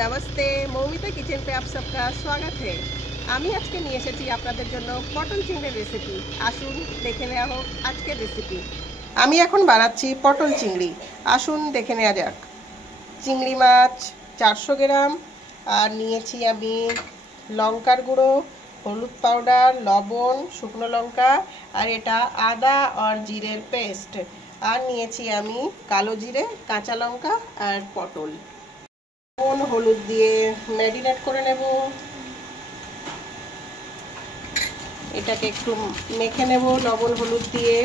नमस्ते। मौमिता किचन पे आप सबका स्वागत है। আমি আজকে নিয়ে এসেছি আপনাদের জন্য পটল চিংড়ির রেসিপি। আসুন দেখে নেওয়া হোক আজকের রেসিপি। আমি এখন বানাচ্ছি পটল চিংড়ি। আসুন দেখে নেওয়া যাক। চিংড়ি মাছ 400 গ্রাম, আর নিয়েছি আমি লঙ্কার গুঁড়ো, হলুদ পাউডার, লবণ, শুকনো লঙ্কা, আর এটা আদা আর জিরের পেস্ট, আর নিয়েছি আমি কালো জিরে, কাঁচা লঙ্কা আর পটল। লবণ হলুদ দিয়ে ম্যারিনেট করে নেব। এটাকে একটু মেখে নেব লবণ হলুদ দিয়ে,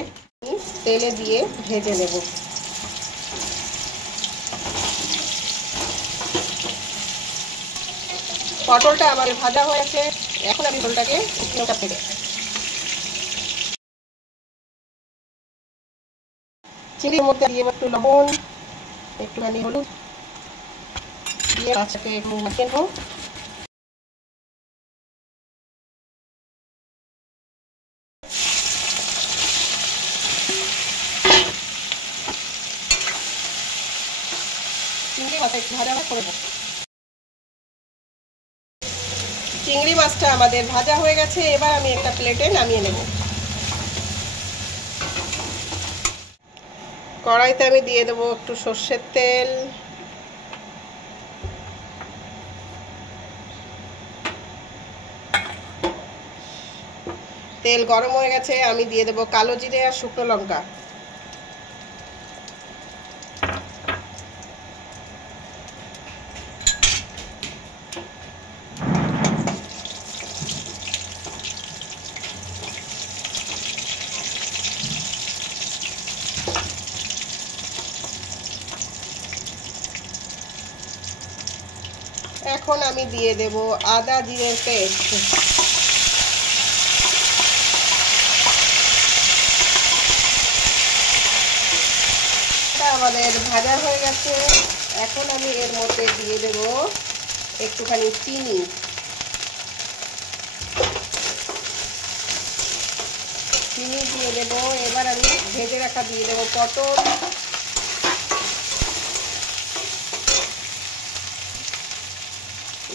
তেলে দিয়ে ভেজে নেব। পটলটা আমার ভাজা হয়েছে, এখন আমি পটলটাকে ফেলে চিংড়ির মধ্যে দিয়ে একটু লবণ, একটুখানি হলুদ দিয়ে মাছটাকে একটু মাখিয়ে নেব। চিংড়ি মাছটা একটু ভাজা করে নেব। চিংড়ি মাছটা আমাদের ভাজা হয়ে গেছে, এবার আমি একটা প্লেটে নামিয়ে নেব। কড়াইতে আমি দিয়ে দেবো একটু সর্ষের তেল, তেল গরম হয়ে গেছে, আমি দিয়ে দেবো কালো জিরে আর শুকনো লঙ্কা। এখন আমি দিয়ে দেব আদা জিরের পেস্ট। আমাদের ভাজা হয়ে গেছে, এখন আমি এর মধ্যে দিয়ে দেব একটুখানি চিনি, দিয়ে দেব। এবার আমি ভেজে রাখা দিয়ে দেব পটল,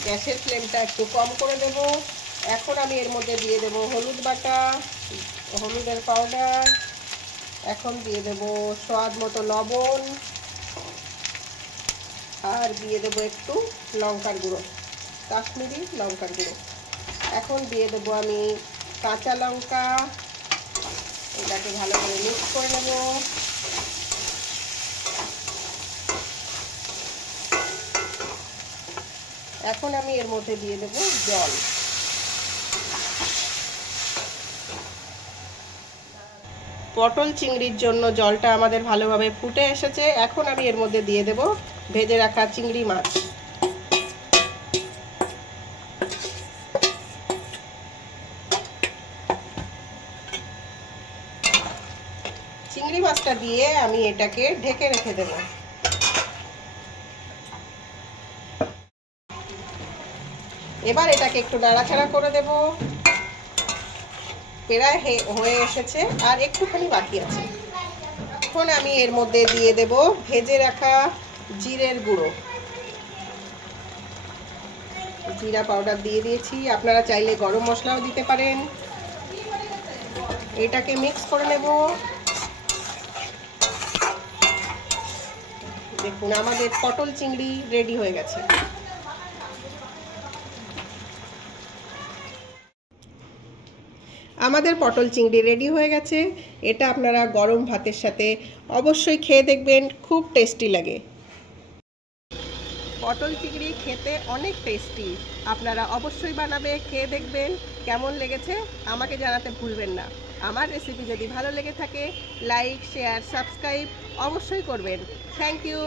গ্যাসের ফ্লেমটা একটু কম করে দেব। এখন আমি এর মধ্যে দিয়ে দেব হলুদ বাটা, হলুদের পাউডার, এখন দিয়ে দেব স্বাদ মতো লবণ, আর দিয়ে দেব একটু লঙ্কার গুঁড়ো, কাশ্মীরি লঙ্কার গুঁড়ো। এখন দিয়ে দেব আমি কাঁচা লঙ্কা, এটাকে ভালো করে মিক্স করে নেব। এখন আমি এর মধ্যে দিয়ে দেব জল। পটল চিংড়ির জন্য জলটা আমাদের ভালোভাবে ফুটে এসেছে, এখন আমি এর মধ্যে দিয়ে দেব ভেজে রাখা চিংড়ি মাছ। চিংড়ি মাছটা দিয়ে আমি এটাকে ঢেকে রেখে দেব। এবার এটাকে একটু নাড়াচাড়া করে দেব। প্রায় হয়ে এসেছে, আর একটুখানি বাকি আছে। এখন আমি এর মধ্যে দিয়ে দেব ভেজে রাখা জিরের গুঁড়ো, জিরা পাউডার দিয়ে দিয়েছি, আপনারা চাইলে গরম মশলাও দিতে পারেন। এটাকে মিক্স করে নেব। দেখুন আমাদের পটল চিংড়ি রেডি হয়ে গেছে। আমাদের পটল চিংড়ি রেডি হয়ে গেছে। এটা আপনারা গরম ভাতের সাথে অবশ্যই খেয়ে দেখবেন, খুব টেস্টি লাগে। পটল চিংড়ি খেতে অনেক টেস্টি, আপনারা অবশ্যই বানাবে, খেয়ে দেখবেন কেমন লেগেছে আমাকে জানাতে ভুলবেন না। আমার রেসিপি যদি ভালো লেগে থাকে লাইক, শেয়ার, সাবস্ক্রাইব অবশ্যই করবেন। Thank you.